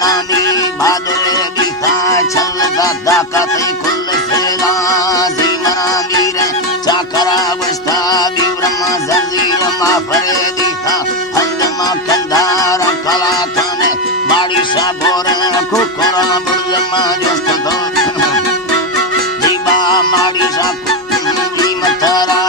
नामी भादरे दिखा छल दादा कते कुल सेला जीवना मीरे चाकरा अवस्था विब्रह्मा जंजीर मा फरे दिखा अंदमा कंधार कला थाने माड़ी सा बोरे कुकुरा बुर्जमा जोस्त दो जीबा माड़ी सा मथरा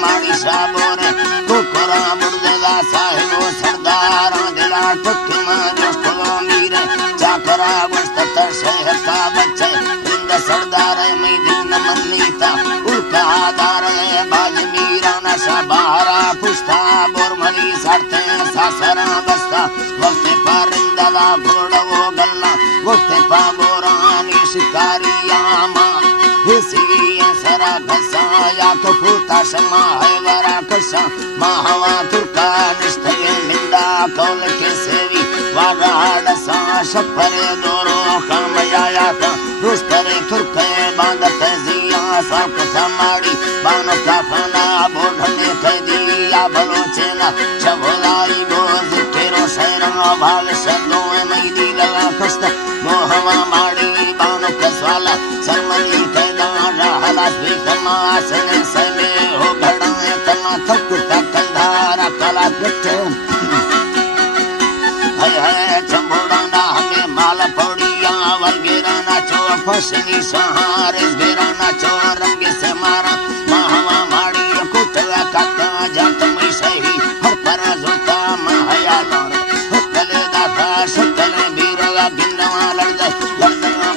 माड़ी सा बोरे कुकुरा बुर्जदा साहिबो सरदार दिला टुकमा जोस्त दो मीरे चाकरा अवस्था तरसहता बच्चे इंद सरदार में दिन मनीता उल्का आधार बाज मीरा नशा बारा पुष्टा बोरमली सरते सासरा बस्ता वक्ते परिंदला घोड़वो गल्ला वक्ते पागोरानी शिकारियामा हिसी सरा घसा या कपूता शमा है वरा कसा महावा तुर्का निष्ठय निंदा कौल के सेवी वाराड सा शपरे दोरो कामयाया था रुष्टरे तुर्के बांधते जिया साप समाड़ी बानो का खाना बोढ़ने कैदिया बलोचेना चबोलाई बोझ केरो शैरा भाल शब्दों में मैदी गला कष्ट मोहवा माड़ी बानो कसवाला सरमली कैदा रहला स्वीकमा सने सने हो घड़ाए कमा थकुता कंधारा कला गट्टे चंबोड़ा हमें माला पौड़िया वलगेरा नाचो फसनी सहारे घेरा नाचो रंग से मारा महावा माड़ी कुटवा काका जात में सही हर पर जोता महाया लौर कले दाता सकले बीरगा गिन्नवा लड़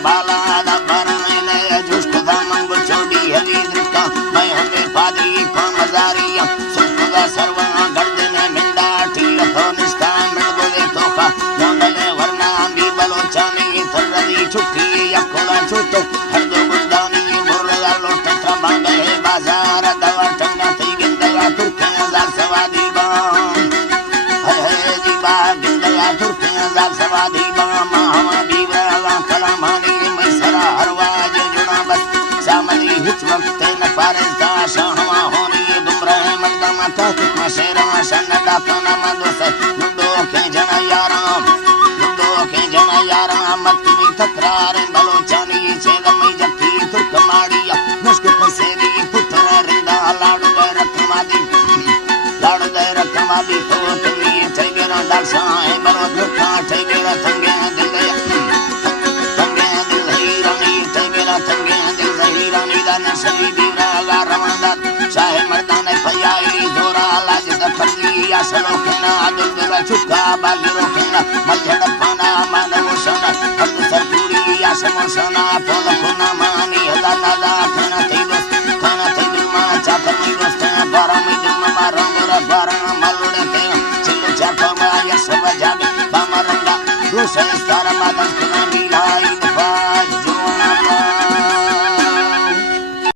बाला दा बरने जुष्ट दा मंगो चोड़ी हरी दृका मैं हमें पादरी पा मजारिया सुखदा सर्वा गर्दने मिंडा टील तो निष्ठा मिल बोले तो का नंदले वरना भी बलोचानी तरदी छुट्टी यकोला छुट्टो हर दो गुंदानी मुर्गा लोट त्रबांगे बाजार दवा टंगा थी गिंदला तुर्के जार सवादी बा है दीबा गिंदला तुर्के जार सवादी बा महावा बीवरा कलामानी मैसरा हरवाज जुड़ा बस सामनी हिच वक्त न पारे सा शाहवा होनी दुमरा मलदमा का कितना शेरा सन्नडा काना मदोस नुडो के जना यारा मत में तकरार बलोचानी छेदमई जत्ती तुर्क माड़िया मुश्क पसेरी पुत्र रिंदा लाडू दे रखमादी तो तनी ठगेरा दासा है बरो दुखा ठगेरा थंगे दिल हीरानी ठगेरा थंगे दिल हीरानी दान सही बीरा रमदा चाहे मर्दान भैयाई जोरा लाज दफरी असलो खेना दुलदुला चुका बागिरो खेना मलझड़ पाना मानव सना हद सरपुरी असमो सना पोल खुना मानी हदा नादा खाना थई दुमा चाकर में दोस्त बारा में दुमा मारंगरा बारा मलुड़े के चिल्लो चापा मा यस बजाबे बामरंगा रोसे स्तार मादन खुना मिलाई दफा